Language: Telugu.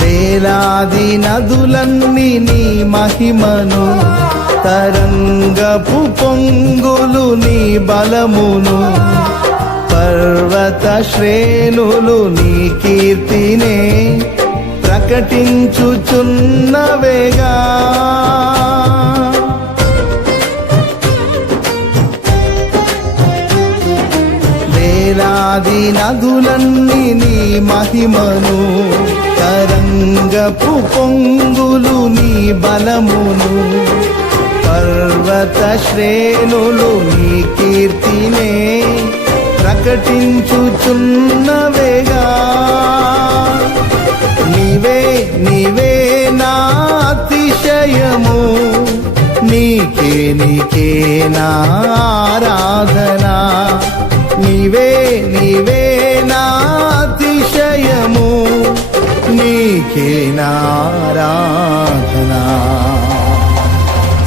వేలాది నదులన్నీ నీ మహిమను, తరంగపు పొంగులు నీ బలమును, పర్వత శ్రేణులు నీ కీర్తినే ప్రకటించుచున్నవేగా. వేలాది నదులన్నీ నీ మహిమను, తరంగపు పొంగులు నీ బలమును, పర్వత శ్రేణులు నీ కీర్తినే ప్రకటించుచున్నవేగా. నీవే నీవే నా అతిశయము, నీకే నీకే నా ఆరాధన. నీవే నీవే నా అతిశయము, నీకే నా ఆరాధన.